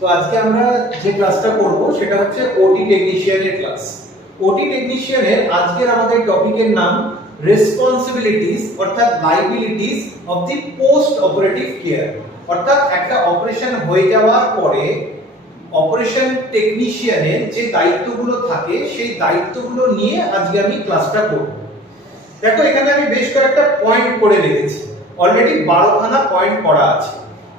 তো আজকে আমরা যে ক্লাসটা করব সেটা হচ্ছে ওটি টেকনিশিয়ানের ক্লাস। ওটি টেকনিশিয়ানের আজকের আমাদের টপিকের নাম রেসপন্সিবিলিটিস অর্থাৎ liabilities of the post operative care. অর্থাৎ একটা অপারেশন হয়ে যাওয়ার পরে অপারেশন টেকনিশিয়ানের যে দায়িত্বগুলো থাকে সেই দায়িত্বগুলো নিয়ে আজকে আমি ক্লাসটা করব। দেখো এখানে আমি বেশ কয়েকটা পয়েন্ট করে রেখেছি, অলরেডি 12খানা পয়েন্ট করা আছে।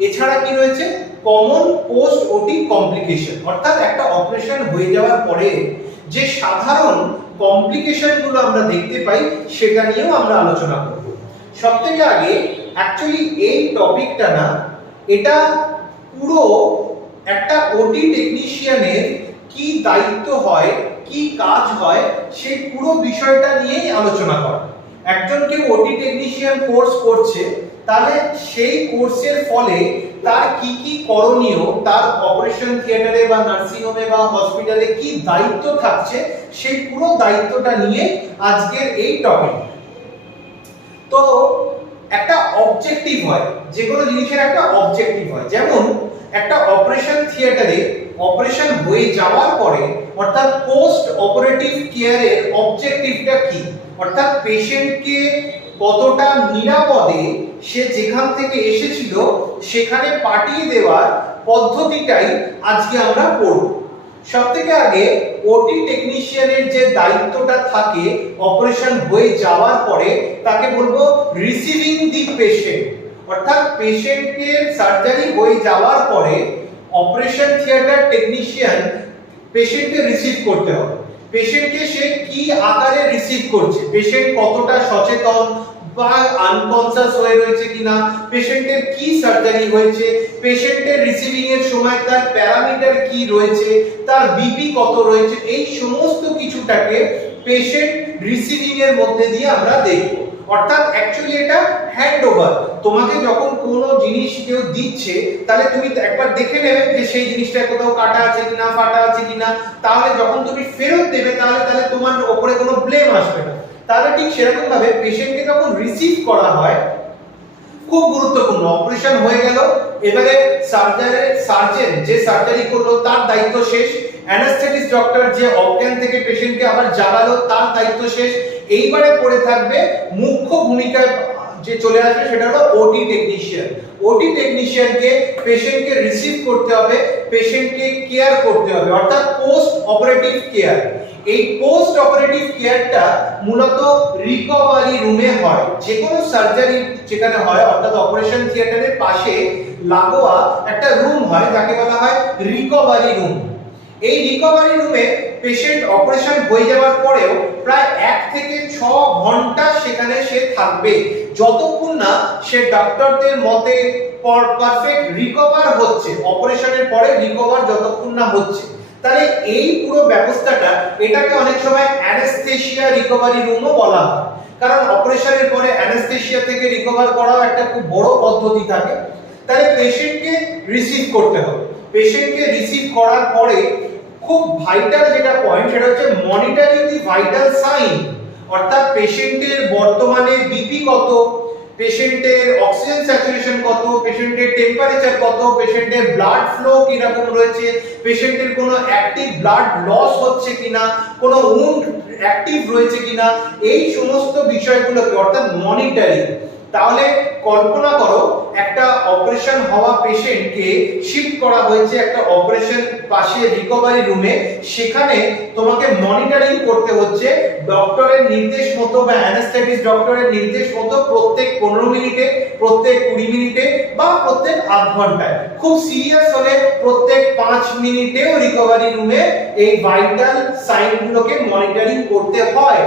এছাড়া কি রয়েছে, কমন পোস্ট ওটি কমপ্লিকেশন, অর্থাৎ একটা অপারেশন হয়ে যাওয়ার পরে যে সাধারণ কমপ্লিকেশনগুলো আমরা দেখতে পাই সেটা নিয়েও আমরা আলোচনা করব। সবথেকে আগে অ্যাকচুয়ালি এই টপিকটা না, এটা পুরো একটা ওটি টেকনিশিয়ানের কি দায়িত্ব হয়, কি কাজ হয়, সেই পুরো বিষয়টা নিয়েই আলোচনা করা। একজন কেউ ওটি টেকনিশিয়ান কোর্স করছে, তাহলে সেই কোর্সের ফলে তার কি কি করণীয়, তার অপারেশন থিয়েটারে বা নার্সিং হোমে বা হসপিটালে কি দায়িত্ব থাকছে, সেই পুরো দায়িত্বটা নিয়ে আজকের এই টপিক। তো একটা অবজেক্টিভ হয়, যে কোনো জিনিসের একটা অবজেক্টিভ হয়। যেমন একটা অপারেশন থিয়েটারে অপারেশন হয়ে যাওয়ার পরে অর্থাৎ পোস্ট অপারেটিভ কেয়ারের অবজেক্টিভটা কি, অর্থাৎ পেশেন্টকে কতটা নিরাপদে সে যেখান থেকে এসেছিল সেখানে পাঠিয়ে দেওয়ার পদ্ধতিটাই আজকে আমরা পড়ব। সবথেকে আগে ওটি টেকনিশিয়ানের যে দায়িত্বটা থাকে অপারেশন হয়ে যাওয়ার পরে, তাকে বলবো রিসিভিং দি পেশেন্ট। অর্থাৎ পেশেন্টের সার্জারি হয়ে যাওয়ার পরে অপারেশন থিয়েটার টেকনিশিয়ান পেশেন্টকে রিসিভ করতে হবে। পেশেন্টকে সে কি আকারে রিসিভ করছে, পেশেন্ট কতটা সচেতন বা আনকনসিয়াস হয়ে রয়েছে কিনা, পেশেন্টের কি সার্জারি হয়েছে, পেশেন্টের রিসিভিং এর সময় তার প্যারামিটার কি রয়েছে, তার বিপি কত রয়েছে, এই সমস্ত কিছুটাকে পেশেন্ট রিসিভিং এর মধ্যে দিয়ে আমরা দেখব। অর্থাৎ অ্যাকচুয়ালি এটা হ্যান্ডওভার। তোমাকে যখন কোনো জিনিস কেউ দিচ্ছে, তাহলে তুমি একবার দেখে নেবে যে সেই জিনিসটা কোথাও কাটা আছে কিনা, ফাটা আছে কিনা, তাহলে যখন তুমি ফেরত দেবে তাহলে তোমার উপরে কোনো ব্লেম আসবে না। তাহলে ঠিক সেরকম ভাবে পেশেন্টকে যখন রিসিভ করা হয়, খুব গুরুত্বপূর্ণ। অপারেশন হয়ে গেল, এবারে সার্জন যে সার্জারি করলো তার দায়িত্ব শেষ, অ্যানাস্থেটিস্ট ডক্টর যে অজ্ঞান থেকে পেশেন্টকে আবার জাগালো তার দায়িত্ব শেষ। এইবারে পড়ে থাকবে মুখ্য ভূমিকায় যে চলে আসবে, সেটা হলো ওটি টেকনিশিয়ান। ওটি টেকনিশিয়ানকে পেশেন্টকে রিসিভ করতে হবে, পেশেন্টকে কেয়ার করতে হবে, অর্থাৎ পোস্ট অপারেটিভ কেয়ার। এই পোস্ট অপারেটিভ কেয়ারটা মূলত রিকভারি রুমে হয়। যে কোনো সার্জারি যেখানে হয়, অর্থাৎ অপারেশন থিয়েটারের পাশে লাগোয়া একটা রুম হয় যাকে বলা হয় রিকভারি রুম। এই রিকভারি রুমে পেশেন্ট অপারেশন হয়ে যাওয়ার পরেও প্রায় 1 থেকে 6 ঘন্টা সেখানে সে থাকবে, যতক্ষণ না সে ডক্টরদের মতে পারফেক্ট রিকভার হচ্ছে। অপারেশনের পরে রিকভার যতক্ষণ না হচ্ছে, তাহলে এই পুরো ব্যবস্থাটা, এটাকে অনেক সময় অ্যানেস্থেশিয়া রিকভারি রুমও বলা হয়। কারণ অপারেশনের পরে অ্যানেস্থেশিয়া থেকে রিকভার করাও একটা খুব বড় পদ্ধতি থাকে। তাহলে পেশেন্টকে রিসিভ করতে হবে। পেশেন্টকে রিসিভ করার পরে খুব ভাইটাল যেটা পয়েন্ট, সেটা হচ্ছে মনিটরিং দি ভাইটাল সাইন। অর্থাৎ পেশেন্টের বর্তমানে বিপি কত, পেশেন্টের অক্সিজেন স্যাচুরেশন কত, পেশেন্টের টেম্পারেচার কত, পেশেন্টের ব্লাড ফ্লো কি রকম রয়েছে, পেশেন্টের কোনো অ্যাক্টিভ ব্লাড লস হচ্ছে কিনা, কোনো উন্ড অ্যাক্টিভ রয়েছে কিনা, এই সমস্ত বিষয়গুলোকে অর্থাৎ মনিটরিং। তাহলে কল্পনা করো, একটা অপারেশন হওয়া পেশেন্টকে শিফট করা হয়েছে একটা অপারেশন পাশে রিকভারি রুমে, সেখানে তোমাকে মনিটরিং করতে হচ্ছে ডক্টরের নির্দেশ মতো বা অ্যানেস্থেটিস্ট ডক্টরের নির্দেশ মতো প্রত্যেক 15 মিনিটে, প্রত্যেক 20 মিনিটে বা প্রত্যেক আধ ঘন্টায়। খুব সিরিয়াস হলে প্রত্যেক 5 মিনিটেও রিকভারি রুমে এই ভাইটাল সাইনগুলোকে মনিটরিং করতে হয়।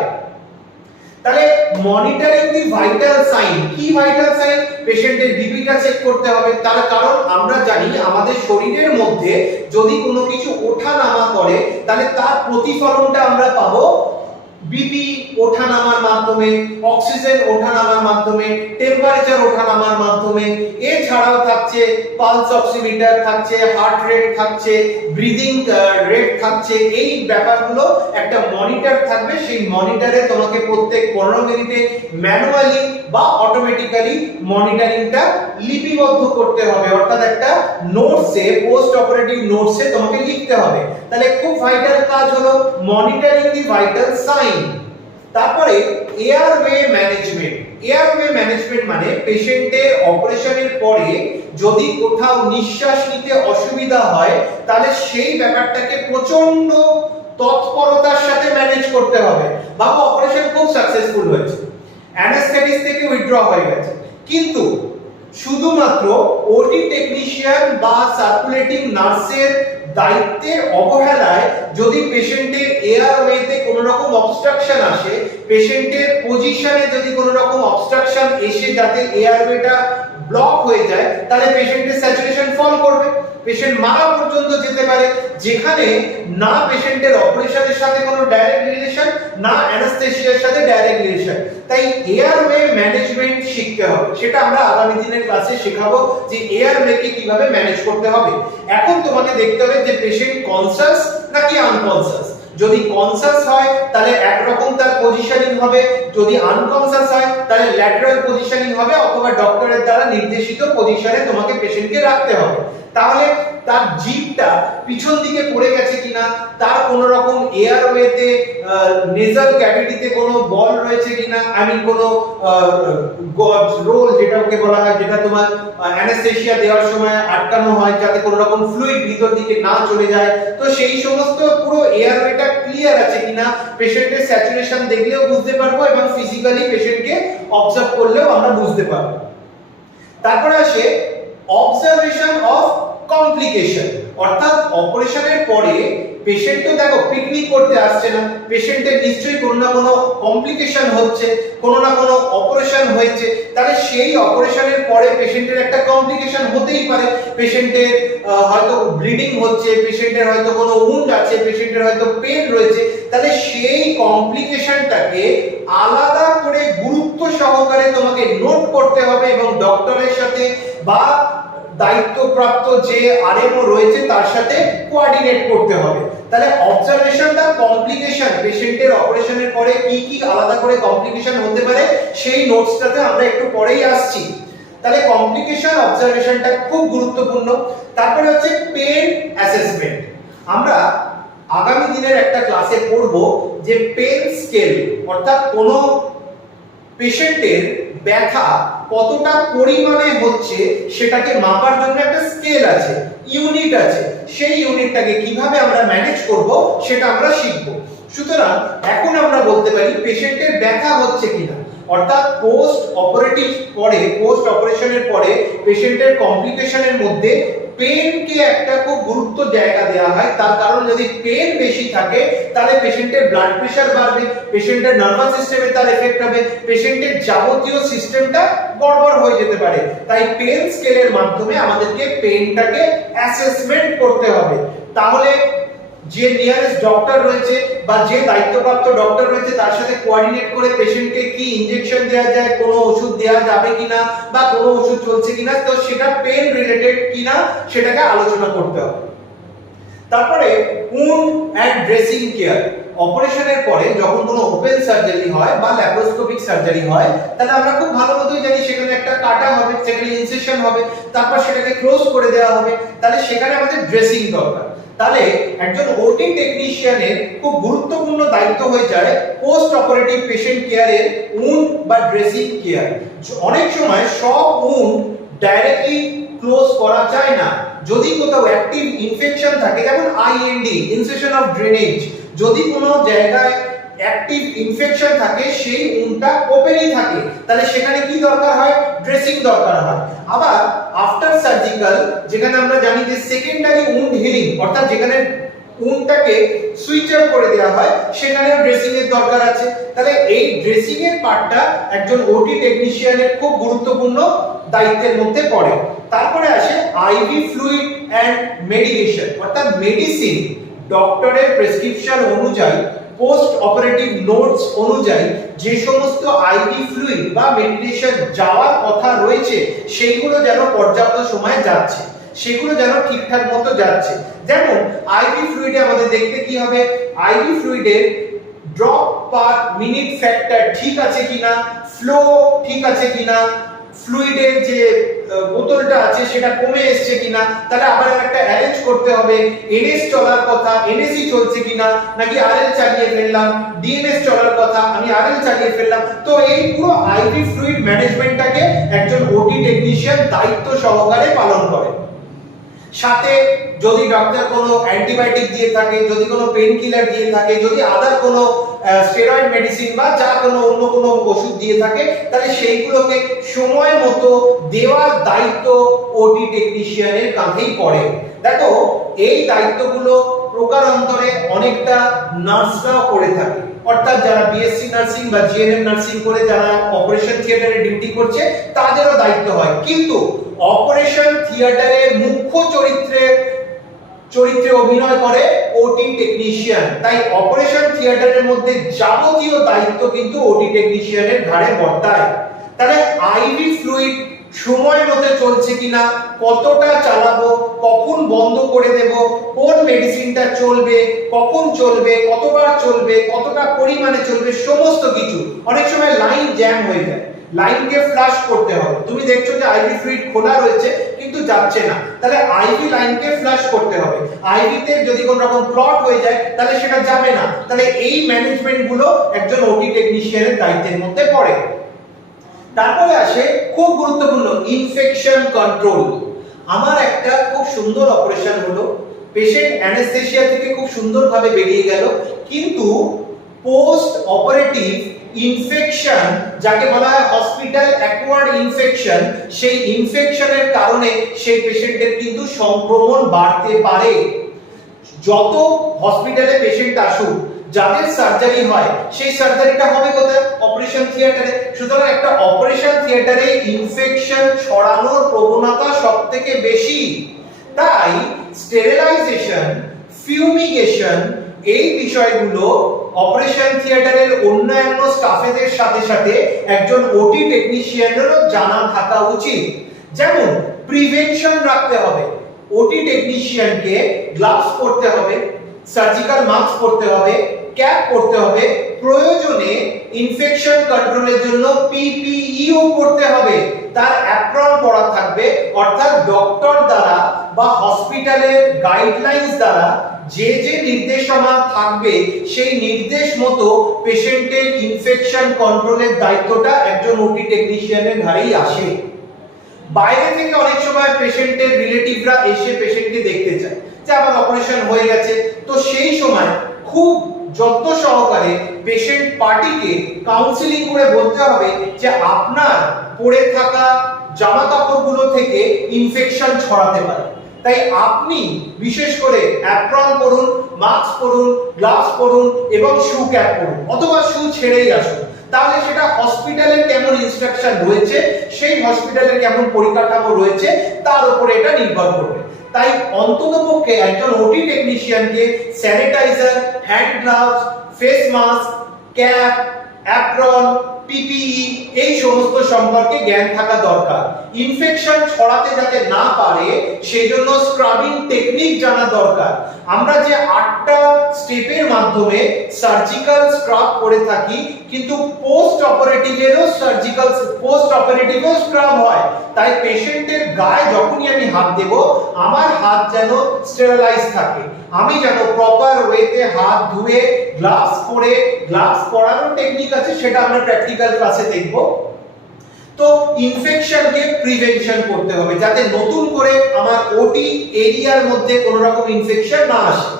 তাহলে মনিটরিং দি ভাইটাল সাইন, কি ভাইটাল সাইন? পেশেন্টের বিপিটা চেক করতে হবে। তার কারণ আমরা জানি আমাদের শরীরের মধ্যে যদি কোনো কিছু ওঠা নামা করে, তাহলে তার প্রতিফলনটা আমরা পাবো বিপি ওঠানামার মাধ্যমে, অক্সিজেন ওঠানামার মাধ্যমে, টেম্পারেচার ওঠানামার মাধ্যমে, এছাড়াও থাকছে পালস অক্সিমিটার থাকছে, হার্ট রেট থাকছে, ব্রিদিং রেট থাকছে। এই ব্যাপারগুলো একটা মনিটর থাকবে, সেই মনিটরে তোমাকে প্রত্যেক 15 মিনিটে ম্যানুয়ালি বা অটোমেটিক্যালি মনিটরিংটা লিপিবদ্ধ করতে হবে, অর্থাৎ একটা নোটসে, পোস্ট অপারেটিভ নোটসে তোমাকে লিখতে হবে। তাহলে খুব ভাইটাল কাজ হলো মনিটরিং দি ভাইটাল সাইন। তারপরে এয়ারওয়ে ম্যানেজমেন্ট। এয়ারওয়ে ম্যানেজমেন্ট মানে পেশেন্টের অপারেশনের পরে যদি কোথাও নিঃশ্বাস নিতে অসুবিধা হয় তাহলে সেই ব্যাপারটাকে প্রচন্ড তৎপরতার সাথে ম্যানেজ করতে হবে। বাবা অপারেশন খুব সাকসেসফুল হয়েছে, অ্যানাস্থেটিক্স থেকে উইথড্র হয়ে গেছে, কিন্তু শুধুমাত্র ওটি টেকনিশিয়ান বা সার্কুলেটিং নার্সের দায়িত্বের অবহেলায় যদি পেশেন্টের এয়ারওয়েতে কোনো রকম অবস্ট্রাকশন আসে, পেশেন্টের পজিশনে যদি কোনো রকম অবস্ট্রাকশন এসে যাতে এয়ারওয়েটা ব্লক হয়ে যায়, তাহলে পেশেন্টের স্যাচুরেশন ফল করবে, পেশেন্ট মারা পর্যন্ত যেতে পারে, যেখানে না পেশেন্টের অপারেশনের সাথে কোনো ডাইরেক্ট রিলেশন, না অ্যানাস্থেসিয়ার সাথে ডাইরেক্ট রিলেশন। তাই এয়ারওয়ে ম্যানেজমেন্ট শিখতে হবে, সেটা আমরা আগামী দিনের ক্লাসে শেখাবো যে এয়ারওয়েকে কিভাবে ম্যানেজ করতে হবে। এখন তোমাকে দেখতে হবে যে পেশেন্ট কনসাস নাকি আনকনসাস। যদি কনসাস হয় তাহলে একরকম তার পজিশনিং হবে, যদি আনকনসাস হয় তাহলে ল্যাটারাল পজিশনিং হবে, অথবা ডক্টরের দ্বারা নির্দেশিত পজিশনে তোমাকে পেশেন্টকে রাখতে হবে। তাহলে তার জিভটা পিছন দিকে পড়ে গেছে কিনা, তার কোনো রকম এয়ারওয়েতে নেজাল ক্যাভিটিতে কোনো বল রয়েছে কিনা, কোনো গজ রোল যেটাকে বলা হয়, যেটা তোমার অ্যানাস্থেসিয়া দেওয়ার সময় আটকানো হয় যাতে কোনো রকম ফ্লুইড ভিতর দিকে না চলে যায়, তো সেই সমস্ত পুরো এয়ারওয়েটা ক্লিয়ার আছে কিনা পেশেন্টের স্যাচুরেশন দেখলেও বুঝতে পারবো, এবং ফিজিক্যালি পেশেন্টকে অবজার্ভ করলেও আমরা বুঝতে পারবো। তারপরে আসে অবজারভেশন অফ কমপ্লিকেশন, অর্থাৎ অপারেশনের পরে পেশেন্ট তো দেখো পিকনিক করতে আসছে না, পেশেন্টের নিশ্চয়ই কোনো না কোনো কমপ্লিকেশন হচ্ছে, কোনো না কোনো অপারেশন হয়েছে, তাহলে সেই অপারেশনের পরে পেশেন্টের একটা কমপ্লিকেশন হতেই পারে। পেশেন্টের হয়তো ব্লিডিং হচ্ছে, পেশেন্টের হয়তো কোনো উন্ড আছে, পেশেন্টের হয়তো পেন রয়েছে, তাহলে সেই কমপ্লিকেশনটাকে আলাদা করে গুরুত্ব সহকারে তোমাকে নোট করতে হবে এবং ডক্টরের সাথে বা দায়িত্বপ্রাপ্ত যে আরএমও রয়েছে তার সাথে কোঅর্ডিনেট করতে হবে। তাহলে অবজারভেশনটা কমপ্লিকেশন, পেশেন্টের অপারেশনের পরে কি কি আলাদা করে কমপ্লিকেশন হতে পারে সেই নোটসটাতে আমরা একটু পরেই আসছি। তাহলে কমপ্লিকেশন অবজারভেশনটা খুব গুরুত্বপূর্ণ। তারপরে হচ্ছে পেন অ্যাসেসমেন্ট। আমরা আগামী দিনের একটা ক্লাসে পড়ব যে পেন স্কেল, অর্থাৎ কোন পেশেন্টের ব্যথা কতটা পরিমাণে হচ্ছে সেটাকে মাপার জন্য একটা স্কেল আছে, ইউনিট আছে, সেই ইউনিটটাকে কিভাবে আমরা ম্যানেজ করব সেটা আমরা শিখব। সুতরাং এখন আমরা বলতে পারি পেশেন্টের ব্যথা হচ্ছে কিনা, অর্থাৎ পোস্ট অপারেটিভ পরে, পোস্ট অপারেশনের পরে পেশেন্টের কমপ্লিকেশনের মধ্যে পেনকে একটা খুব গুরুত্ব জায়গা দেওয়া হয়। তার কারণ যদি পেন বেশি থাকে তাহলে পেশেন্টের ব্লাড প্রেশার বাড়বে, পেশেন্টের নার্ভাস সিস্টেমে তার এফেক্ট হবে, পেশেন্টের যাবতীয় সিস্টেমটা গড়বড় হয়ে যেতে পারে। তাই পেন স্কেলের মাধ্যমে আমাদেরকে পেনটাকে অ্যাসেসমেন্ট করতে হবে। তাহলে যে নিয়ারেস্ট ডক্টর রয়েছে বা যে দায়িত্বপ্রাপ্ত ডক্টর রয়েছে তার সাথে কোঅর্ডিনেট করে পেশেন্টকে কি ইনজেকশন দেওয়া যায়, কোনো ওষুধ দেওয়া যাবে কিনা বা কোনো ওষুধ চলছে কিনা, তো সেটা পেন রিলেটেড কিনা সেটাকে আলোচনা করতে হবে। তারপরে উন্ড এন্ড ড্রেসিং কেয়ার। অপারেশনের পরে যখন কোনো ওপেন সার্জারি হয় বা ল্যাপারোস্কোপিক সার্জারি হয় তাহলে আমরা খুব ভালো মতোই জানি সেখানে একটা কাটা হবে, সেখানে ইনসেশন হবে, তারপর সেটাকে ক্লোজ করে দেওয়া হবে, তাহলে সেখানে আমাদের ড্রেসিং দরকার। তাহলে একজন ওটি টেকনিশিয়ানের খুব গুরুত্বপূর্ণ দায়িত্ব হয়ে যায় পোস্ট অপারেটিভ পেশেন্ট কেয়ারের উন্ড বা ড্রেসিং কেয়ার। অনেক সময় সব উন্ড ডাইরেক্টলি ক্লোজ করা যায় না, যদি কোথাও অ্যাক্টিভ ইনফেকশন থাকে, যেমন আইএনডি, ইনসেশন অফ ড্রেনেজ, যদি কোনো জায়গায় অ্যাক্টিভ ইনফেকশন থাকে সেই উন্ডটা ওপেনই থাকে, তাহলে সেখানে কি দরকার হয়, ড্রেসিং দরকার হয়। আবার আফটার সার্জিক্যাল, যেখানে আমরা জানি যে সেকেন্ডারি উন্ড হিলিং, অর্থাৎ যেখানে উন্ডটাকে সুইচ আপ করে দেওয়া হয় সেখানে ড্রেসিং এর দরকার আছে। তাহলে এই ড্রেসিং এর পার্টটা একজন ওটি টেকনিশিয়ানের খুব গুরুত্বপূর্ণ দায়িত্বের মধ্যে পড়ে। তারপরে আসে আইভি ফ্লুইড এন্ড মেডিকেশন, অর্থাৎ মেডিসিন ডক্টরের প্রেসক্রিপশন অনুযায়ী পোস্ট অপারেটিভ নোটস অনুযায়ী যে সমস্ত আইভি ফ্লুইড বা মেডিটেশন যাওয়ার কথা রয়েছে সেইগুলো যেন পর্যাপ্ত সময় যাচ্ছে, সেগুলো যেন ঠিকঠাক মতো যাচ্ছে। যেমন আইভি ফ্লুইডে আমাদের দেখতে কি হবে, আইভি ফ্লুইডের ড্রপ পার মিনিট ফ্যাক্টর ঠিক আছে কিনা, ফ্লো ঠিক আছে কিনা, ফ্লুইডের যে বোতলটা আছে সেটা কমে এসছে কিনা, তাহলে আবার একটা অ্যারেঞ্জ করতে হবে। এনএস চলার কথা, এনএসই চলছে কিনা, নাকি আরএল চালিয়ে ফেললাম, ডিএনএস চলার কথা আমি আরএল চালিয়ে ফেললাম। তো এই পুরো আইভি ফ্লুইড ম্যানেজমেন্টটাকে একজন ওটি টেকনিশিয়ান দায়িত্ব সহকারে পালন করে। সাথে যদি ডক্টর কোনো অ্যান্টিবায়োটিক দিয়ে থাকে, যদি কোনো পেইন কিলার দিয়ে থাকে, যদি আদার কোনো স্টেরয়েড মেডিসিন বা যা কোনো অন্য কোনো ওষুধ দিয়ে থাকে, তাহলে সেইগুলোকে সময় মতো দেওয়ার দায়িত্ব ওটি টেকনিশিয়ানের কাঁধেই পড়ে। দেখো এই দায়িত্বগুলো প্রকারান্তরে অনেকটা নার্সরাও করে থাকে, অর্থাৎ যারা বিএসসি নার্সিং বা জিএনএম নার্সিং করে যারা অপারেশন থিয়েটারে ডিউটি করছে তাদেরও দায়িত্ব হয়। কিন্তু অপারেশন থিয়েটারের মুখ্য চরিত্রে অভিনয় করে ওটি টেকনিশিয়ান, তাই অপারেশন থিয়েটারের মধ্যে যাবতীয় দায়িত্ব কিন্তু ওটি টেকনিশিয়ানের ঘাড়ে বর্তায়। তাহলে আইভি ফ্লুইড সময় মতো চলছে কিনা, কতটা চালাবো, কখন বন্ধ করে দেব, কোন মেডিসিনটা চলবে, কখন চলবে, কতবার চলবে, কতটা পরিমাণে চলবে, সমস্ত কিছু। অনেক সময় লাইন জ্যাম হয়ে যায়, লাইনকে ফ্লাশ করতে হবে। তুমি দেখছো যে আইভি ফ্লুইড খোলা রয়েছে কিন্তু যাচ্ছে না, তাহলে আইভি লাইনকে ফ্লাশ করতে হবে। আইভিতে যদি কোনো রকম ক্লট হয়ে যায় তাহলে সেটা যাবে না, তাহলে এই ম্যানেজমেন্ট গুলো একজন ওটি টেকনিশিয়ানের দায়িত্বের মধ্যে পড়ে। তারপরে আসে খুব গুরুত্বপূর্ণ ইনফেকশন কন্ট্রোল। আমার একটা খুব সুন্দর অপারেশন হলো, পেশেন্ট অ্যানেস্থেসিয়া থেকে খুব সুন্দরভাবে বেরিয়ে গেল, কিন্তু পোস্ট অপারেটিভ ইনফেকশন যাকে বলা হয় হসপিটাল অ্যাকোয়ার্ড ইনফেকশন, সেই ইনফেকশনের কারণে সেই পেশেন্টের কিন্তু সংক্রমণ বাড়তে পারে। যত হসপিটালে পেশেন্ট আসুক, যাদের সার্জারি হয় সেই সার্জারিটা হবে কোথায়? অপারেশন থিয়েটারে। সুতরাং একটা অপারেশন থিয়েটারে ইনফেকশন ছড়ানোর প্রবণতা সবথেকে বেশি। তাই স্টেরিলাইজেশন, ফিউমিগেশন এই বিষয়গুলো অপারেশন থিয়েটারের অন্যান্য স্টাফেদের সাথে সাথে একজন ওটি টেকনিশিয়ানেরও জানা থাকা উচিত। যেমন প্রিভেনশন রাখতে হবে, ওটি টেকনিশিয়ানকে গ্লাভস পরতে হবে, সার্জিক্যাল মাস্ক পরতে হবে, ক্যাপ পরতে হবে, প্রয়োজনে ইনফেকশন কন্ট্রোলের জন্য পিপিইও পরতে হবে, তার অ্যাপ্রন পরা থাকবে, অর্থাৎ ডক্টর দ্বারা বা হসপিটালের গাইডলাইন্স দ্বারা যে যে নির্দেশনা থাকবে সেই নির্দেশ মতো পেশেন্টের ইনফেকশন কন্ট্রোলের দায়িত্বটা একজন ওটি টেকনিশিয়ানের ঘাড়েই আসে। বাইরে থেকে অনেক সময় পেশেন্টের রিলেটিভরা এসে পেশেন্টকে দেখতে চায় যে আমার অপারেশন হয়ে গেছে, তো সেই সময় খুব যত্ন সহকারে পেশেন্ট পার্টিকে কাউন্সিলিং করে বলতে হবে যে আপনার পরে থাকা জামা কাপড়গুলো থেকে ইনফেকশন ছড়াতে পারে, তাই আপনি বিশেষ করে অ্যাপ্রন পরুন, মাস্ক পরুন, গ্লাভস পরুন এবং শু ক্যাপ পরুন, অথবা শু ছেড়েই আসুন। তাহলে সেটা হসপিটালের কেমন ইনস্ট্রাকশন রয়েছে, সেই হসপিটালের কেমন পরিকাঠামো রয়েছে তার উপরে এটা নির্ভর করবে। তাই অন্ততপক্ষে একজন ওটি টেকনিশিয়ানকে sanitizer, hand gloves, face mask, cap, apron, PPE এই সমস্ত সম্পর্কে জ্ঞান থাকা দরকার। ইনফেকশন ছড়াতে যাতে না পারে সেই জন্য স্ক্রাবিং টেকনিক জানা দরকার। আমরা যে 8টা স্টেপের মাধ্যমে সার্জিক্যাল স্ক্রাব করে থাকি, কিন্তু পোস্ট অপারেটিভেরও স্ক্রাব হয়। তাই পেশেন্টের গায়ে যখনই আমি হাত দেব আমার হাত যেন স্টেরিলাইজ থাকে, আমি যেন প্রপার ওয়েতে হাত ধুয়ে গ্লাভস পরে, গ্লাভস পরানোর টেকনিক আছে সেটা আমরা প্র্যাকটিক্যাল ক্লাসে দেখব। তো ইনফেকশনকে প্রিভেনশন করতে হবে যাতে নতুন করে আমার ওটি এরিয়ার মধ্যে কোনো রকম ইনফেকশন না আসে।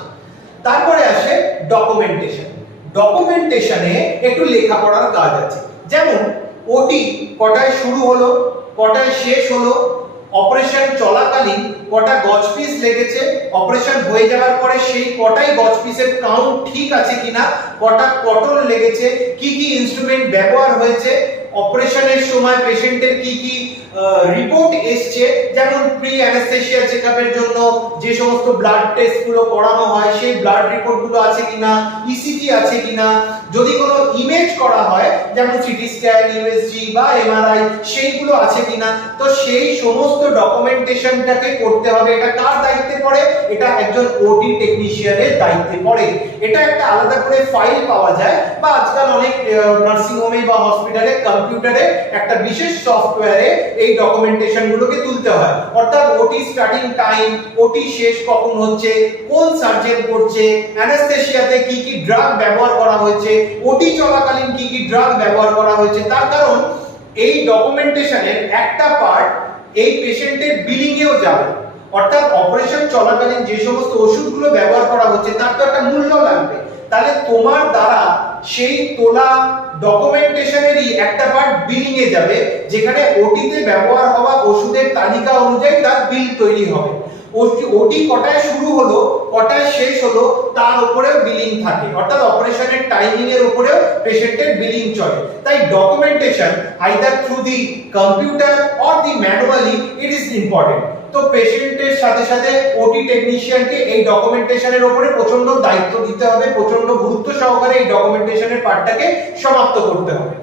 তারপরে আসে ডকুমেন্টেশন। ডকুমেন্টেশনে একটু লেখাপড়ার কাজ আছে, যেমন ওটি কটায় শুরু হলো, কটায় শেষ হলো, অপারেশন চলাকালীন কটা গজ পিস লেগেছে, অপারেশন হয়ে যাওয়ার পরে সেই কটাই গজ পিসের কাউন্ট ঠিক আছে কিনা, কটা কটন লেগেছে, কি কি ইনস্ট্রুমেন্ট ব্যবহার হয়েছে, অপারেশনের সময় পেশেন্টের কি কি রিপোর্ট এসছে, যেমন প্রি অ্যানেস্থেসিয়া চেকআপের জন্য যে সমস্ত ব্লাড টেস্ট গুলো করানো হয় সেই ব্লাড রিপোর্ট গুলো আছে কিনা, ইসিজি আছে কিনা, যদি কোনো ইমেজ করা হয় যেমন সিটি স্ক্যান, ইউএসজি বা এমআরআই সেইগুলো আছে কিনা, তো সেই সমস্ত ডকুমেন্টেশনটাকে করতে হবে। এটা কার দায়িত্বে পড়ে? এটা একজন ওটি টেকনিশিয়ানের দায়িত্বে পড়ে। এটা একটা আলাদা করে ফাইল পাওয়া যায় বা আজকাল অনেক নার্সিং হোমে বা হসপিটালে কম্পিউটারে একটা বিশেষ সফটওয়্যারে এই ডকুমেন্টেশন গুলোকে তুলতে হয়। অর্থাৎ ওটি স্টার্টিং টাইম, ওটি শেষ কখন হচ্ছে, কোন সার্জন করছে, অ্যানেস্থেসিয়াতে কি কি ড্রাগ ব্যবহার করা হয়েছে, ওটি চলাকালীন কি কি ড্রাগ ব্যবহার করা হয়েছে। তার কারণ এই ডকুমেন্টেশনের একটা পার্ট এই পেশেন্টের বিলিং এও যাবে। অর্থাৎ অপারেশন চলাকালীন যে সমস্ত ওষুধগুলো ব্যবহার করা হচ্ছে তার তো একটা মূল্য লাগবে। তাহলে তোমার দ্বারা সেই তোলা ডকুমেন্টেশনেরই একটা পার্ট বিলিং এ যাবে, যেখানে ওটিতে ব্যবহার হওয়া ওষুধের তালিকা অনুযায়ী তার বিল তৈরি হবে। ওটি কটায় শুরু হলো, কটায় শেষ হলো, তার উপরেও বিলিং থাকে। অর্থাৎ অপারেশনের টাইমিং এর উপরেও পেশেন্টের বিলিং চলে। তাই documentation either through the computer or the manually it is important. তো পেশেন্টের সাথে সাথে ওটি টেকনিশিয়ানকে এই ডকুমেন্টেশনের উপরে প্রচন্ড দায়িত্ব দিতে হবে, প্রচন্ড গুরুত্ব সহকারে এই ডকুমেন্টেশনের পার্টটাকে সমাপ্ত করতে হবে।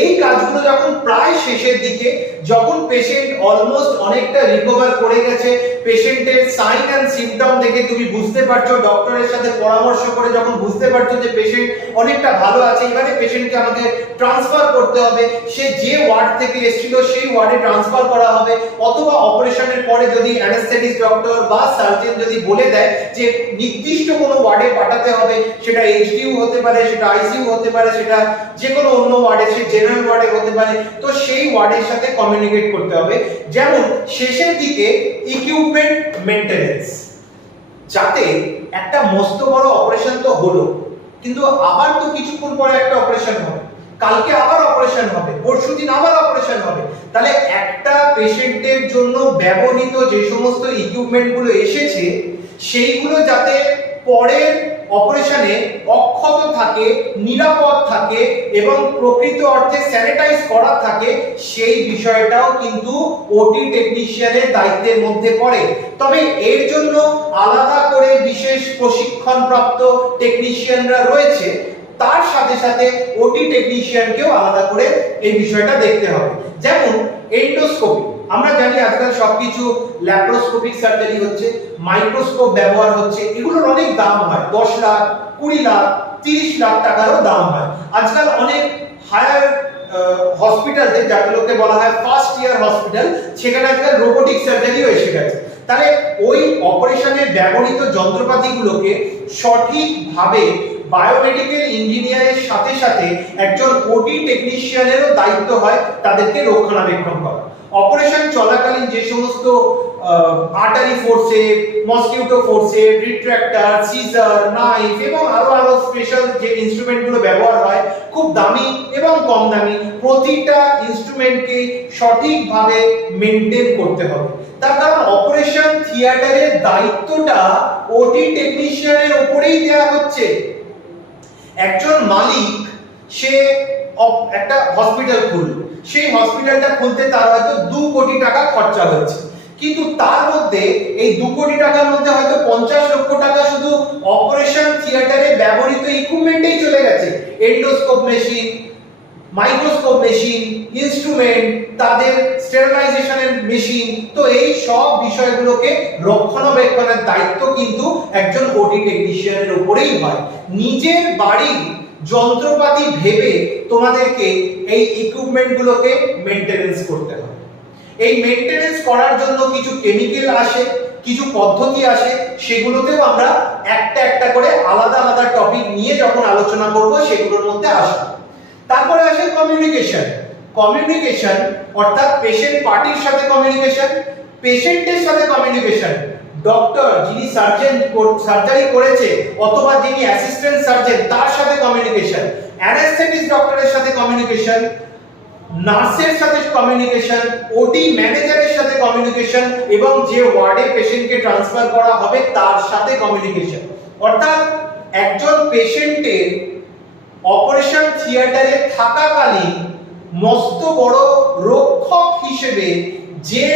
এই কাজগুলো যখন প্রায় শেষের দিকে, যখন পেশেন্ট অলমোস্ট অনেকটা রিকভার করে গেছে, পেশেন্টের সাইন এন্ড সিম্পটম দেখে তুমি বুঝতে পারছো, ডক্টরের সাথে পরামর্শ করে যখন বুঝতে পারছো যে পেশেন্ট অনেকটা ভালো আছে, এবারে পেশেন্টকে আমাকে ট্রান্সফার করতে হবে, সে যে ওয়ার্ড থেকে এসেছিল সেই ওয়ার্ডে ট্রান্সফার করা হবে। অথবা অপারেশনের পরে যদি অ্যানেস্থেটিস্ট ডক্টর বা সার্জন যদি বলে দেয় যে নির্দিষ্ট কোনো ওয়ার্ডে পাঠাতে হবে, সেটা এইচডিইউ হতে পারে, সেটা আইসিইউ হতে পারে, সেটা যে কোনো অন্য ওয়ার্ডে, সে জেনারেল ওয়ার্ডে হতে পারে, তো সেই ওয়ার্ডের সাথে কমিউনিকেট করতে হবে। যেমন শেষের দিকে ইকুইপমেন্ট মেইনটেনেন্স, যাতে একটা মস্ত বড় অপারেশন তো হলো, কিন্তু আবার তো কিছুক্ষণ পরে একটা অপারেশন হবে, কালকে আবার অপারেশন হবে, পরশুদিন আবার অপারেশন হবে। তাহলে একটা পেশেন্টের জন্য ব্যবহৃত যে সমস্ত ইকুইপমেন্ট গুলো এসেছে সেইগুলো যাতে পরের অপারেশনে অক্ষত থাকে, নিরাপদ থাকে এবং প্রকৃত অর্থে স্যানিটাইজ করা থাকে, সেই বিষয়টাও কিন্তু ওটি টেকনিশিয়ানের দায়িত্বের মধ্যে পড়ে। তবে এর জন্য আলাদা করে বিশেষ প্রশিক্ষণপ্রাপ্ত টেকনিশিয়ানরা রয়েছে, তার সাথে সাথে ওটি টেকনিশিয়ানকেও আলাদা করে এই বিষয়টা দেখতে হবে। যেমন এন্ডোস্কোপি, আমরা জানি আজকাল সবকিছু ল্যাপ্রোস্কোপিক সার্জারি হচ্ছে, মাইক্রোস্কোপ ব্যবহার হচ্ছে, এগুলোর অনেক দাম হয়, 10 লাখ, 20 লাখ, 30 লাখ টাকারও দাম হয়। আজকাল অনেক হায়ার হসপিটালে, যাগুলোকে বলা হয় ফার্স্ট ইয়ার হসপিটাল, সেখানে আজকাল রোবোটিক সার্জারিও এসে গেছে। তাহলে ওই অপারেশনে ব্যবহৃত যন্ত্রপাতিগুলোকে সঠিকভাবে বায়োমেডিক্যাল ইঞ্জিনিয়ারের সাথে সাথে একজন ওটি টেকনিশিয়ানেরও দায়িত্ব হয় তাদেরকে রক্ষণাবেক্ষণ করা। অপারেশন চলাকালীন যে সমস্ত artery forcep, mosquito forcep, retractor, scissor, knife এবং আরো স্পেশাল যে ইনস্ট্রুমেন্টগুলো ব্যবহার হয়, খুব দামি এবং কম দামি, প্রতিটা ইনস্ট্রুমেন্টকে সঠিকভাবে মেইনটেইন করতে হবে। তার কারণ অপারেশন থিয়েটারের দায়িত্বটা ওটি টেকনিশিয়ানের উপরেই দেওয়া হচ্ছে। একজন মালিক সে একটা হসপিটাল খুললো, সেই হসপিটালটা খুলতে তার হয়তো 2 কোটি টাকা খরচা হয়েছে, কিন্তু তার মধ্যে এই 2 কোটি টাকার মধ্যে হয়তো 50 লক্ষ টাকা শুধু অপারেশন থিয়েটারে ব্যবহৃত ইকুইপমেন্টেই চলে গেছে। Endoscope machine, microscope machine, instrument, তাদের স্টেরিলাইজেশনের মেশিন, তো এই সব বিষয়গুলোকে রক্ষণাবেক্ষণের দায়িত্ব কিন্তু একজন ওটি টেকনিশিয়ানের উপরেই হয়। নিজের বাড়ির যন্ত্রপাতি ভেবে তোমাদেরকে এই ইকুইপমেন্টগুলোকে মেইনটেনেন্স করতে হবে। এই মেইনটেনেন্স করার জন্য কিছু কেমিক্যাল আসে, কিছু পদ্ধতি আসে, সেগুলোতেও আমরা একটা একটা করে আলাদা আলাদা টপিক নিয়ে যখন আলোচনা করব সেগুলোর মধ্যে আসে। তারপরে আসে কমিউনিকেশন। কমিউনিকেশন অর্থাৎ পেশেন্ট পার্টির সাথে কমিউনিকেশন, পেশেন্টের সাথে কমিউনিকেশন, ডক্টর যিনি সার্জারি করেছে অথবা যিনি অ্যাসিস্ট্যান্ট সার্জন তার সাথে কমিউনিকেশন, অ্যানেস্থেটিস্ট ডক্টরের সাথে কমিউনিকেশন, নার্সের সাথে কমিউনিকেশন, ওটি ম্যানেজারের সাথে কমিউনিকেশন এবং যে ওয়ার্ডে পেশেন্টকে ট্রান্সফার করা হবে তার সাথে কমিউনিকেশন। অর্থাৎ একজন পেশেন্টের অপারেশন থিয়েটারে থাকাকালীন মস্ত বড় রক্ষক হিসেবে যে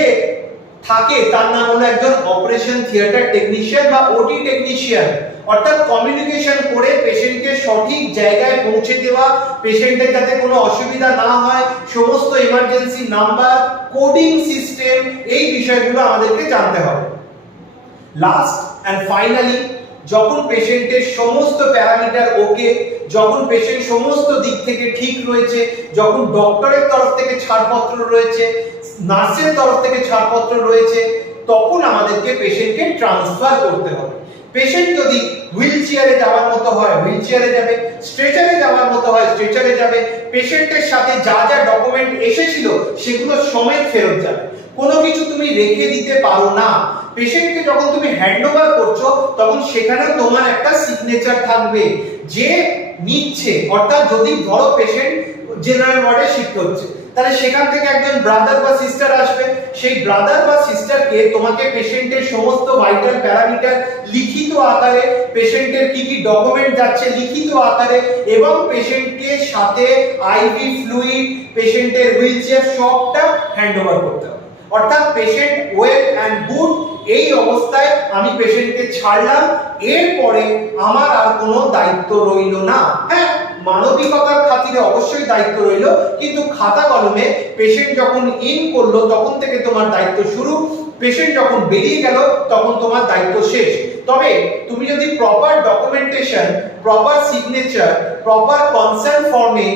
থাকে তার নাম হলো একজন অপারেশন থিয়েটার টেকনিশিয়ান বা ওটি টেকনিশিয়ান। অর্থাৎ কমিউনিকেশন করে পেশেন্টকে সঠিক জায়গায় পৌঁছে দেওয়া, পেশেন্টের যাতে কোনো অসুবিধা না হয়, সমস্ত ইমার্জেন্সি নাম্বার, কোডিং সিস্টেম, এই বিষয়গুলো আমাদেরকে জানতে হবে। লাস্ট এন্ড ফাইনালি, যখন পেশেন্টের সমস্ত প্যারামিটার ওকে, যখন পেশেন্ট সমস্ত দিক থেকে ঠিক রয়েছে, যখন ডক্টরের তরফ থেকে ছাড়পত্র রয়েছে, নার্সের তরফ থেকে ছাড়পত্র রয়েছে, তখন আমাদেরকে পেশেন্টকে ট্রান্সফার করতে হবে। পেশেন্ট যদি হুইল চেয়ারে যাওয়ার মতো হয় হুইল চেয়ারে যাবে, স্ট্রেচারে যাওয়ার মতো হয় স্ট্রেচারে যাবে, পেশেন্টের সাথে যা যা ডকুমেন্ট এসেছিল সেগুলো সমেত ফেরত যাবে। কোনো কিছু তুমি রেখে দিতে পারো না। পেশেন্টকে যখন তুমি হ্যান্ডওভার করছো তখন সেখানে তোমার একটা সিগনেচার থাকবে যে নিচ্ছে। অর্থাৎ যদি ধরো পেশেন্ট জেনারেল ওয়ার্ডে শিফট হচ্ছে, তাহলে সেখান থেকে একজন ব্রাদার বা সিস্টার আসবে, সেই ব্রাদার বা সিস্টারকে তোমাকে পেশেন্টের সমস্ত ভাইটাল প্যারামিটার লিখিত আকারে, পেশেন্টের কি কি ডকুমেন্ট যাচ্ছে লিখিত আকারে, এবং পেশেন্টকে সাথে আইভি ফ্লুইড, পেশেন্টের হুইলচেয়ার সবটা হ্যান্ডওভার করতে হবে। অর্থাৎ পেশেন্ট ওয়েল অ্যান্ড গুড, এই অবস্থায় আমি পেশেন্টকে ছাড়লাম, এরপরে আমার আর কোনো দায়িত্ব রইল না। হ্যাঁ, মানবিকতার খাতিরে অবশ্যই দায়িত্ব রইল, কিন্তু খাতা কলমে পেশেন্ট যখন ইন করলো তখন থেকে তোমার দায়িত্ব শুরু, পেশেন্ট যখন বেরিয়ে গেল তখন তোমার দায়িত্ব শেষ। তবে তুমি যদি proper documentation, proper signature, proper concern ফর্মে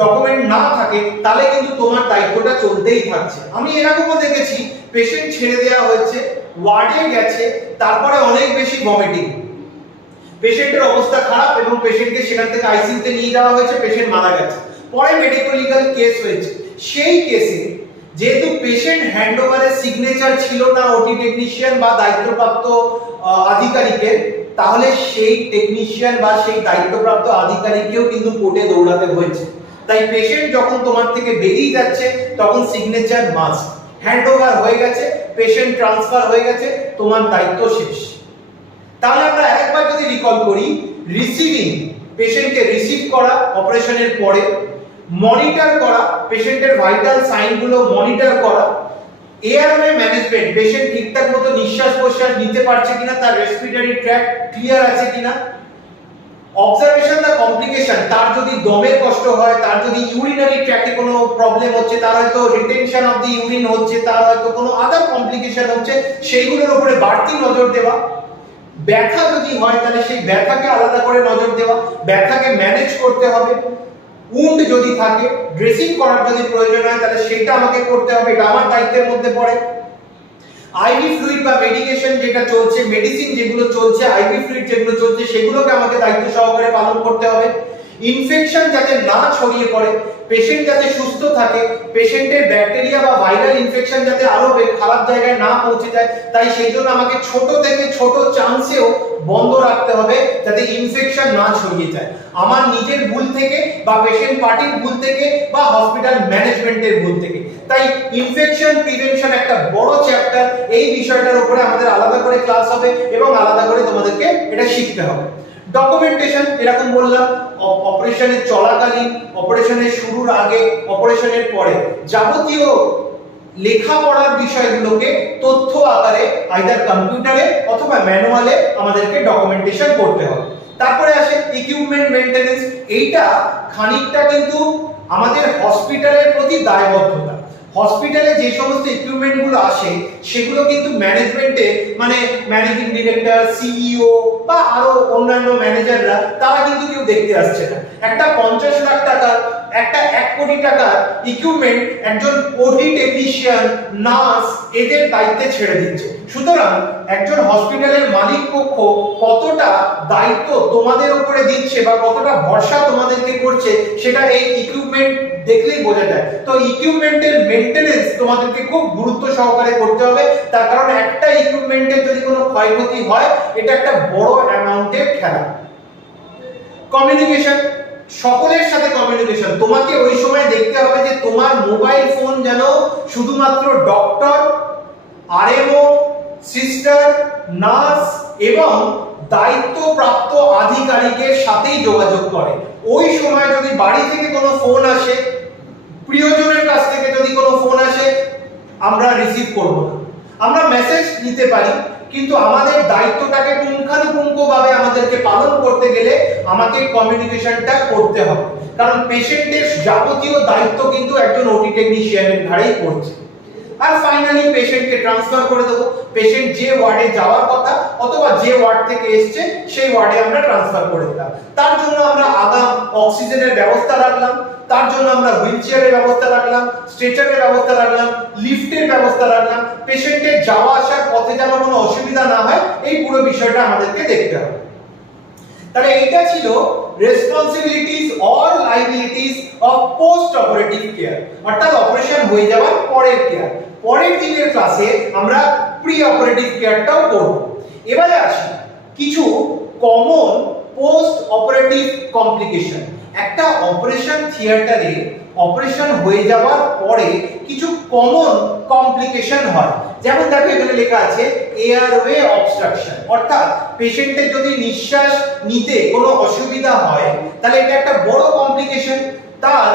ডকুমেন্ট না থাকে তাহলে কিন্তু তোমার দায়িত্বটা চলতেই থাকছে। আমি এরকমও দেখেছি পেশেন্ট ছেড়ে দেওয়া হয়েছে, ওয়ার্ডে গেছে, তারপরে অনেক বেশি ভমিটিং, পেশেন্টের অবস্থা খারাপ এবং পেশেন্টকে সেখান থেকে আইসিইউতে নিয়ে যাওয়া হয়েছে, পেশেন্ট মারা গেছে, পরে মেডিকেল লিগ্যাল কেস হয়েছে। সেই কেসে যেহেতু পেশেন্ট হ্যান্ডওভারের সিগনেচার ছিল না ওটি টেকনিশিয়ান বা দায়িত্বপ্রাপ্ত আধিকারিকের, তাহলে সেই টেকনিশিয়ান বা সেই দায়িত্বপ্রাপ্ত আধিকারিককেও কিন্তু কোর্টে দৌড়াতে হয়েছে। তাই পেশেন্ট যখন তোমার থেকে বেরিয়ে যাচ্ছে তখন সিগনেচার মাস্ট। হ্যান্ডওভার হয়ে গেছে, পেশেন্ট ট্রান্সফার হয়ে গেছে, তোমার দায়িত্ব শেষ। তাহলে আমরা একবার যদি রিকল করি, রিসিভিং, পেশেন্টকে রিসিভ করা অপারেশনের পরে, মনিটর করা, পেশেন্টের ভাইটাল সাইনগুলো মনিটর করা, এয়ারওয়ে ম্যানেজমেন্ট, পেশেন্ট ঠিকঠাক মতো নিঃশ্বাস প্রশ্বাস নিতে পারছে কিনা, তার রেসপিরেটরি ট্র্যাক্ট ক্লিয়ার আছে কিনা, অবজারভেশন দা কমপ্লিকেশন, তার যদি দমের কষ্ট হয়, তার যদি ইউরিনারি ট্র্যাক্টে কোনো প্রবলেম হচ্ছে, তার হয়তো রিটেনশন অফ দি ইউরিন হচ্ছে, তার হয়তো কোনো আদার কমপ্লিকেশন হচ্ছে, সেইগুলোর উপরে বাড়তি নজর দেওয়া। ব্যথা যদি হয় তাহলে সেই ব্যথাকে আলাদা করে নজর দেওয়া, ব্যথাকে ম্যানেজ করতে হবে। উন্ড যদি থাকে, ড্রেসিং করার যদি প্রয়োজন হয় তাহলে সেটা আমাকে করতে হবে, এটা আমার দায়িত্বের মধ্যে পড়ে। আইভি ফ্লুইড বা মেডিকেশন যেটা চলছে, মেডিসিন যেগুলো চলছে, আইভি ফ্লুইড যেগুলো চলছে সেগুলোকে আমাকে দায়িত্ব সহকারে পালন করতে হবে। ইনফেকশন যাতে না ছড়িয়ে পড়ে, পেশেন্ট যাতে সুস্থ থাকে, পেশেন্টের ব্যাকটেরিয়া বা ভাইরাল ইনফেকশন যাতে আরো খারাপ জায়গায় না পৌঁছে যায়, তাই সেই জন্য আমাকে ছোট থেকে ছোট চান্সেও বন্ধ রাখতে হবে যাতে ইনফেকশন না ছড়িয়ে যায়, আমার নিজের ভুল থেকে বা পেশেন্ট পার্টির ভুল থেকে বা হসপিটাল ম্যানেজমেন্টের ভুল থেকে। তাই ইনফেকশন প্রিভেনশন একটা বড় চ্যাপ্টার, এই বিষয়টার উপরে আমাদের আলাদা করে ক্লাস হবে এবং আলাদা করে তোমাদেরকে এটা শিখতে হবে। ডকুমেন্টেশন এরকম বললাম, অপারেশনের চলাকালীন, অপারেশনের শুরুর আগে, অপারেশনের পরে যাবতীয় লেখাপড়ার বিষয়গুলোকে তথ্য আকারে আইদার কম্পিউটারে অথবা ম্যানুয়ালে আমাদেরকে ডকুমেন্টেশন করতে হবে। তারপরে আসে ইকুইপমেন্ট মেইনটেনেন্স, এইটা খানিকটা কিন্তু আমাদের হসপিটালের প্রতি দায়বদ্ধতা। হসপিটালে যে সমস্ত ইকুইপমেন্ট গুলো আসে সেগুলো কিন্তু ম্যানেজমেন্টে, মানে ম্যানেজিং ডিরেক্টর, সিইও বা আরো অন্যান্য ম্যানেজাররা, তারা কিন্তু কেউ দেখতে আসছে না। একটা 50 লাখ টাকার, একটা 1 কোটি টাকার ইকুইপমেন্ট একজন ওটি টেকনিশিয়ান, নার্স এদের দায়িত্বে ছেড়ে দিচ্ছে। সুতরাং একজন হসপিটালের মালিক পক্ষ কতটা দায়িত্ব তোমাদের উপরে দিচ্ছে বা কতটা ভরসা তোমাদেরকে করছে সেটা এই ইকুইপমেন্ট দেখলেই বোঝা যায়। তো ইকুইপমেন্টের মেইনটেনেন্স তোমাদেরকে খুব গুরুত্ব সহকারে করতে হবে, তার কারণ একটা ইকুইপমেন্টের যদি কোনো ক্ষয়ক্ষতি হয় এটা একটা বড় অ্যামাউন্টের খেলা। কমিউনিকেশন, সকলের সাথে কমিউনিকেশন, তোমাকে ওই সময় দেখতে হবে যে তোমার মোবাইল ফোন যেন শুধুমাত্র ডক্টর, আরএমও, সিস্টার, নার্স এবং দায়িত্বপ্রাপ্ত আধিকারিকের সাথেই যোগাযোগ করে। ওই সময় যদি বাড়ি থেকে কোনো ফোন আসে, প্রিয়জনের কাছ থেকে যদি কোনো ফোন আসে আমরা রিসিভ করব না। আমরা মেসেজ নিতে পারি, কিন্তু আমাদের দায়িত্বটাকে পুঙ্খানুপুঙ্খভাবে আমাদেরকে পালন করতে গেলে আমাকে কমিউনিকেশনটা করতে হবে, কারণ পেশেন্টের যাবতীয় দায়িত্ব কিন্তু একজন ওটি টেকনিশিয়ানের ঘাড়েই পড়ছে। আর ফাইনালি পেশেন্টকে ট্রান্সফার করে দেবো। পেশেন্ট যে ওয়ার্ডে যাওয়ার কথা অথবা যে ওয়ার্ড থেকে এসছে সেই ওয়ার্ডে আমরা ট্রান্সফার করে দিলাম। তার জন্য আমরা আগাম অক্সিজেনের ব্যবস্থা রাখলাম, তার জন্য আমরা হুইল চেয়ারের ব্যবস্থা রাখলাম, স্ট্রেচারের ব্যবস্থা রাখলাম, লিফটের ব্যবস্থা রাখলাম। পেশেন্টের যাওয়া আসার পথে যেন কোনো অসুবিধা না হয় এই পুরো বিষয়টা আমাদেরকে দেখতে হবে। তাহলে এটা ছিল responsibilities or liabilities of post operative care, অর্থাৎ অপারেশন হয়ে যাওয়ার পরের কেয়ার। পরের দিনের ক্লাসে আমরা প্রি অপারেটিভ কেয়ারটাও করব। এবারে আসি কিছু কমন পোস্ট অপারেটিভ কমপ্লিকেশন। একটা অপারেশন থিয়েটারে অপারেশন হয়ে যাওয়ার পরে কিছু কমন কমপ্লিকেশন হয়। যেমন দেখো এখানে লেখা আছে এয়ারওয়ে অবস্ট্রাকশন, অর্থাৎ পেশেন্টের যদি নিঃশ্বাস নিতে কোনো অসুবিধা হয় তাহলে এটা একটা বড় কমপ্লিকেশন। তার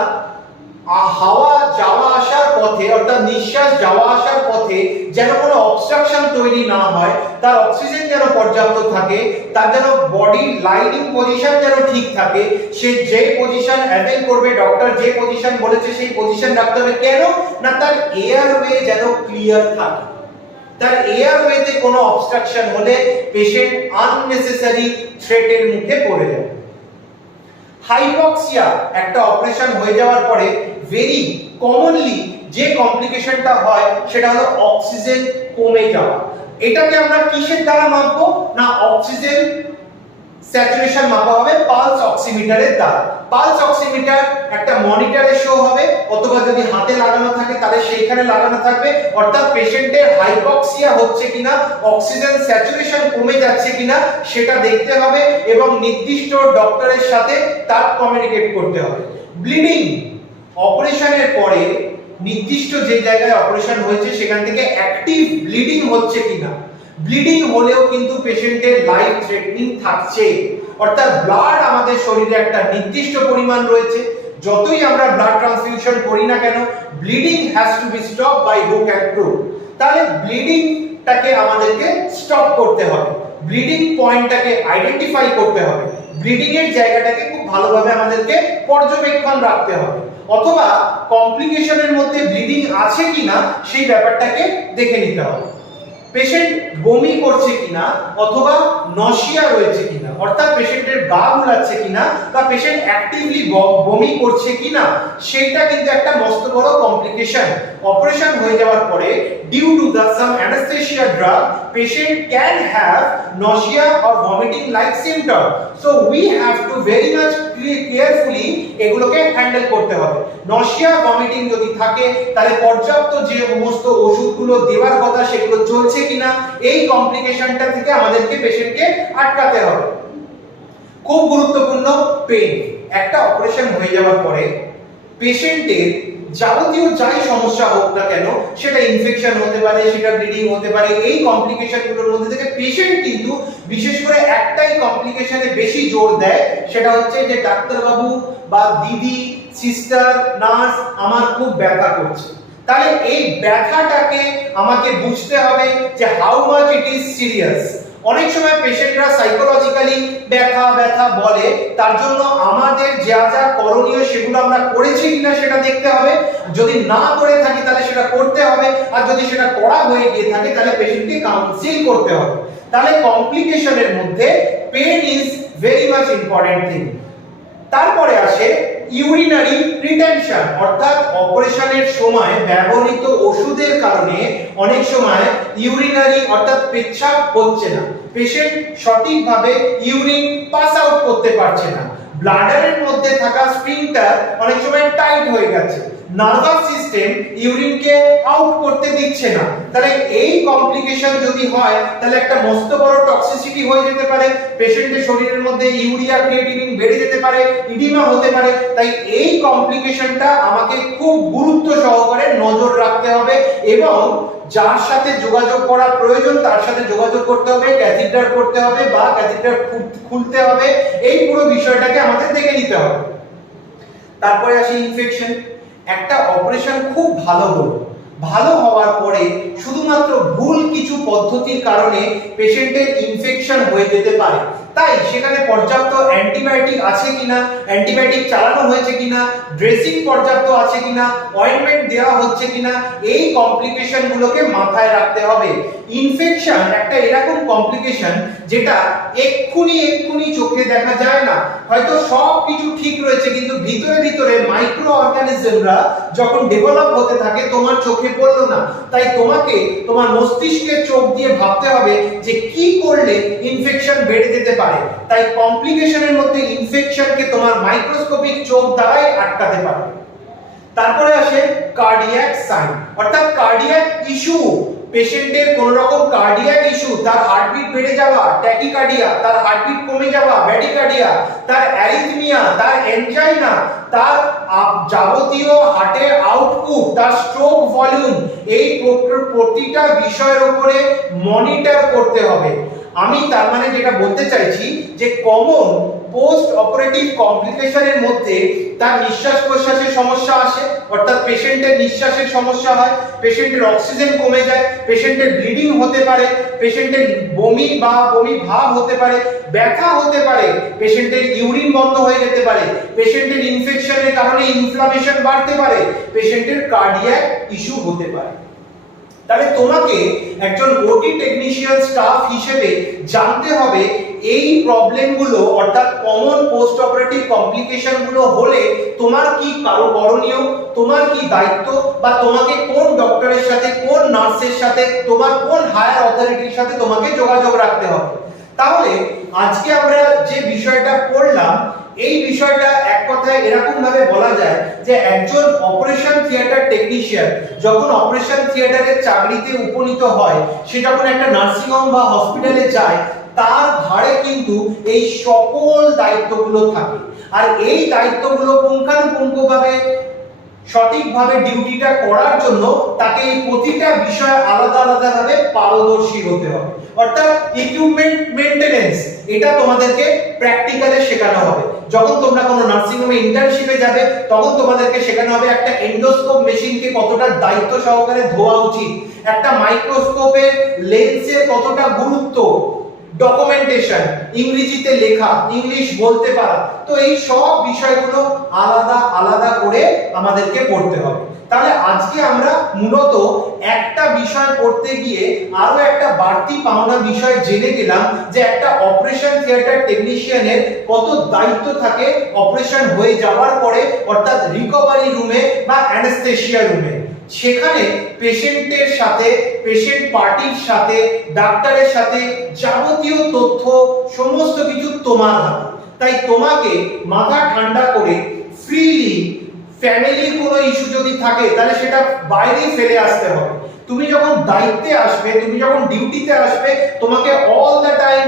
হাওয়া যাওয়া আসার পথে অর্থাৎ নিঃশ্বাস যাওয়া আসার পথে যেন কোনো অবস্ট্রাকশন তৈরি না হয়, তার অক্সিজেন যেন পর্যাপ্ত থাকে, তার যেন বডি লাইনিং পজিশন যেন ঠিক থাকে, সে যে পজিশন অ্যাভেল করবে, ডক্টর যে পজিশন বলেছে সেই পজিশন রাখতে হবে। কেন না, তার এয়ারওয়ে যেন ক্লিয়ার থাকে। তার এয়ারওয়েতে কোনো অবস্ট্রাকশন হলে পেশেন্ট আননেসেসারি থ্রেটের মুখে পড়ে যাবে। হাইপক্সিয়া একটা অপারেশন হয়ে যাওয়ার পরে ভেরি কমনলি যে কমপ্লিকেশনটা হয় সেটা হলো অক্সিজেন কমে যাওয়া। এটাকে আমরা কিসের দ্বারা মাপবো না, অক্সিজেন স্যাচুরেশন মাপা হবে পালস অক্সিমিটারের দ্বারা। পালস অক্সিমিটার একটা মনিটরে শো হবে অথবা যদি হাতে লাগানো থাকে তাহলে সেইখানে লাগানো থাকবে, অর্থাৎ পেশেন্টের হাইপক্সিয়া হচ্ছে কিনা, অক্সিজেন স্যাচুরেশন কমে যাচ্ছে কিনা সেটা দেখতে হবে এবং নির্দিষ্ট ডক্টরের সাথে তার কমিউনিকেট করতে হবে। ব্লিডিং, অপারেশনের পরে নির্দিষ্ট যে জায়গায় অপারেশন হয়েছে সেখান থেকে অ্যাক্টিভ ব্লিডিং হচ্ছে কিনা, ব্লিডিং হলেও কিন্তু পেশেন্টের লাইফ থ্রেটনিং থাকছে। অর্থাৎ ব্লাড আমাদের শরীরে একটা নির্দিষ্ট পরিমাণ রয়েছে, যতই আমরা ব্লাড ট্রান্সফিউশন করি না কেন bleeding has to be stop by hook and crook. তাহলে ব্লিডিংটাকে আমাদেরকে স্টপ করতে হবে, ব্লিডিং পয়েন্টটাকে আইডেন্টিফাই করতে হবে, ব্লিডিং এর জায়গাটাকে খুব ভালোভাবে আমাদেরকে পর্যবেক্ষণ রাখতে হবে, অথবা কমপ্লিকেশনের মধ্যে ব্লিডিং আছে কিনা সেই ব্যাপারটাকে দেখে নিতে হবে। পেশেন্ট বমি করছে কিনা অথবা নশিয়া রয়েছে কিনা, অর্থাৎ পেশেন্টের গা গুলাচ্ছে কিনা বা পেশেন্ট অ্যাক্টিভলি বমি করছে কিনা, সেটা কিন্তু একটা মস্ত বড় কমপ্লিকেশন। অপারেশন হয়ে যাওয়ার পরে due to the some anaesthesia drug patient can have nausea or vomiting like symptom, so we have to very much carefully এগুলোকে হ্যান্ডেল করতে হবে। নশিয়া ভমিটিং যদি থাকে তাহলে পর্যাপ্ত যে সমস্ত ওষুধগুলো দেওয়ার কথা সেগুলো চলছে কিনা, এই কমপ্লিকেশনটা থেকে আমাদেরকে পেশেন্টকে আটকাতে হবে। খুব গুরুত্বপূর্ণ পেইন। একটা অপারেশন হয়ে যাওয়ার পরে পেশেন্টের যাবতীয় যাই সমস্যা হোক না কেন, সেটা ইনফেকশন হতে পারে, সেটা ব্লিডিং হতে পারে, এই কমপ্লিকেশনগুলোর মধ্যে থেকে পেশেন্ট কিন্তু বিশেষ করে একটাই কমপ্লিকেশনে বেশি জোর দেয়, সেটা হচ্ছে যে ডাক্তারবাবু বা দিদি, সিস্টার, নার্স আমার খুব ব্যথা করছে। তাহলে এই ব্যথাটাকে আমাকে বুঝতে হবে যে how much it is serious. অনেক সময় পেশেন্টরা সাইকোলজিক্যালি ব্যথা ব্যথা বলে, তার জন্য আমাদের যা যা করণীয় সেগুলো আমরা করেছি কিনা সেটা দেখতে হবে, যদি না করে থাকি তাহলে সেটা করতে হবে, আর যদি সেটা করা হয়ে গিয়ে থাকে তাহলে পেশেন্টকে কাউন্সিল করতে হবে। তাহলে কমপ্লিকেশনের মধ্যে pain is very much important thing. তারপরে আসে ইউরিনারি রিটেনশন, অর্থাৎ অপারেশনের সময় ব্যবহৃত ওষুধের কারণে অনেক সময় ইউরিনারি অর্থাৎ পেচ্ছাপ হচ্ছে না, পেশেন্ট সঠিকভাবে ইউরিন পাস আউট করতে পারছে না, ব্লাডারের মধ্যে থাকা স্ফিংটার অনেক সময় টাইট হয়ে গেছে, নার্ভাস সিস্টেম ইউরিনকে আউট করতে দিচ্ছে না। তাহলে এই কমপ্লিকেশন যদি হয় তাহলে একটা মস্ত বড় টক্সিসিটি হয়ে যেতে পারে, পেশেন্টের শরীরের মধ্যে ইউরিয়া ক্রিয়েটিনিন বেড়ে যেতে পারে, ইডিমা হতে পারে। তাই এই কমপ্লিকেশনটা আমাকে খুব গুরুত্ব সহকারে নজর রাখতে হবে এবং যার সাথে যোগাযোগ করা প্রয়োজন তার সাথে যোগাযোগ করতে হবে, ক্যাথিটার করতে হবে বা ক্যাথিটার খুলতে হবে, এই পুরো বিষয়টাকে আমাদের দেখে নিতে হবে। তারপরে আসি ইনফেকশন। একটা অপারেশন খুব ভালো হলো, ভালো হওয়ার পরে শুধুমাত্র ভুল কিছু পদ্ধতির কারণে পেশেন্টের ইনফেকশন হয়ে যেতে পারে। তাই সেখানে পর্যাপ্ত অ্যান্টিবায়োটিক আছে কিনা, অ্যান্টিবায়োটিক চালানো হয়েছে কিনা, ড্রেসিং পর্যাপ্ত আছে কিনা, অয়েন্টমেন্ট দেওয়া হচ্ছে কিনা, এই কমপ্লিকেশন গুলোকে মাথায় রাখতে হবে। ইনফেকশন একটা এরকম কমপ্লিকেশন যেটা এক্ষুনি চোখে দেখা যায় না। হয়তো সব কিছু ঠিক রয়েছে কিন্তু ভিতরে ভিতরে মাইক্রো অর্গানিজমরা যখন ডেভেলপ হতে থাকে তোমার চোখে পড়লো না। তাই তোমাকে তোমার মস্তিষ্কের চোখ দিয়ে ভাবতে হবে যে কি করলে ইনফেকশন বেড়ে যেতে পারে। তাই কমপ্লিকেশনের মধ্যে ইনফেকশনকে তোমার মাইক্রোস্কোপিক চোখ দ্বারাই আটকাতে পারবে। তারপরে আসে কার্ডিয়াক সাইন, অর্থাৎ কার্ডিয়াক ইস্যু। পেশেন্টের কোন রকম কার্ডিয়াক ইস্যু, তার হার্টবিট বেড়ে যাওয়া, ট্যাকিকার্ডিয়া, তার হার্টবিট কমে যাওয়া, ব্র্যাডিকার্ডিয়া, তার অ্যারিথমিয়া, তার এনজাইনা, তার যাবতীয় হার্টের আউটপুট, তার স্ট্রোক ভলিউম, এই প্রতিটা বিষয়ের উপরে মনিটর করতে হবে। আমি তার মানে যেটা বলতে চাইছি যে কমন পোস্ট অপারেটিভ কমপ্লিকেশনের মধ্যে তার নিঃশ্বাস প্রশ্বাসের সমস্যা আসে, অর্থাৎ পেশেন্টের নিঃশ্বাসের সমস্যা হয়, পেশেন্টের অক্সিজেন কমে যায়, পেশেন্টের ব্লিডিং হতে পারে, পেশেন্টের বমি বা বমি ভাব হতে পারে, ব্যথা হতে পারে, পেশেন্টের ইউরিন বন্ধ হয়ে যেতে পারে, পেশেন্টের ইনফেকশনের কারণে ইনফ্লামেশন বাড়তে পারে, পেশেন্টের কার্ডিয়াক ইস্যু হতে পারে। তাহলে তোমাকে একজন ওটি টেকনিশিয়ান স্টাফ হিসেবে জানতে হবে এই প্রবলেমগুলো, অর্থাৎ কমন পোস্ট অপারেটিভ কমপ্লিকেশন গুলো হলে তোমার কি করণীয়, তোমার কি দায়িত্ব, বা তোমাকে কোন ডক্টরের সাথে, কোন নার্সের সাথে, তোমার কোন হায়ার অথরিটির সাথে তোমাকে যোগাযোগ রাখতে হবে। তাহলে আজকে আমরা যে বিষয়টা পড়লাম, এই বিষয়টা এক কথায় এরকম ভাবে বলা যায় যে একজন অপারেশন থিয়েটার টেকনিশিয়ান যখন অপারেশন থিয়েটারের চাকরিতে উপনীত হয়, সে যখন একটা নার্সিং হোম বা হসপিটালে যায়, তার ঘাড়ে কিন্তু এই সকল দায়িত্বগুলো থাকে। আর এই দায়িত্বগুলো পুঙ্খানুপুঙ্খভাবে সঠিকভাবে ডিউটিটা করার জন্য তাকে এই প্রতিটা বিষয় আলাদা আলাদা ভাবে পারদর্শী হতে হবে। অর্থাৎ ইকুইপমেন্ট মেইনটেনেন্স এটা তোমাদেরকে প্র্যাকটিক্যালে শেখানো হবে। যখন তোমরা কোনো নার্সিং হোমে ইন্টার্নশিপে যাবে তখন তোমাদেরকে শেখানো হবে একটা এন্ডোস্কোপ মেশিনকে কতটা দায়িত্ব সহকারে ধোয়া উচিত, একটা মাইক্রোস্কোপের লেন্সের কতটা গুরুত্ব, ডকুমেন্টেশন, ইংরেজিতে লেখা, ইংলিশ বলতে পারা। তো এই সব বিষয়গুলো আলাদা আলাদা করে আমাদেরকে পড়তে হবে। তাহলে আজকে আমরা মূলত একটা বিষয় পড়তে গিয়ে আরো একটা বাড়তি পাওনা বিষয় জেনে গেলাম যে একটা অপারেশন থিয়েটার টেকনিশিয়ানের কত দায়িত্ব থাকে অপারেশন হয়ে যাওয়ার পরে, অর্থাৎ রিকভারি রুমে বা অ্যানেস্থেসিয়া রুমে। সেখানে পেশেন্টের সাথে, পেশেন্ট পার্টির সাথে, ডাক্তারের সাথে যাবতীয় তথ্য সমস্ত কিছু তোমার হাতে। তাই তোমাকে মাথা ঠান্ডা করে ফ্রিলি ফ্যামিলির কোনো ইস্যু যদি থাকে তাহলে সেটা বাইরে ফেলে আসতে হবে। তুমি যখন দায়িত্বে আসবে, তুমি যখন ডিউটিতে আসবে, তোমাকে অল দ্য টাইম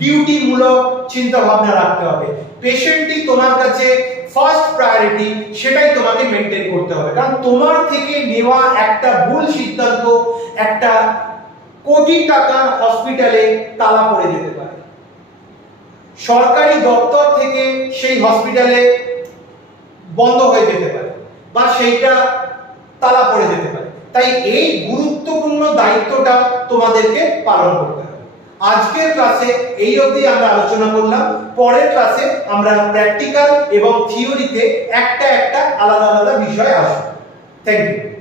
ডিউটি মূলক চিন্তা ভাবনা রাখতে হবে। পেশেন্টই তোমার কাছে ফার্স্ট প্রায়োরিটি, সেটাই তোমাকে মেইনটেইন করতে হবে। কারণ তোমার থেকে নেওয়া একটা ভুল সিদ্ধান্ত একটা কোটি টাকার হসপিটালে তালা পড়ে যেতে পারে। সরকারি দপ্তর থেকে সেই হসপিটালে বন্ধ হয়ে যেতে পারে বা সেইটা তালা পড়ে যেতে পারে। তাই এই গুরুত্বপূর্ণ দায়িত্বটা তোমাদেরকে পালন করতে হবে। আজকের ক্লাসে এই অবধি আমরা আলোচনা করলাম। পরের ক্লাসে আমরা প্র্যাকটিক্যাল এবং থিওরিতে একটা আলাদা আলাদা বিষয় আসবো। Thank you.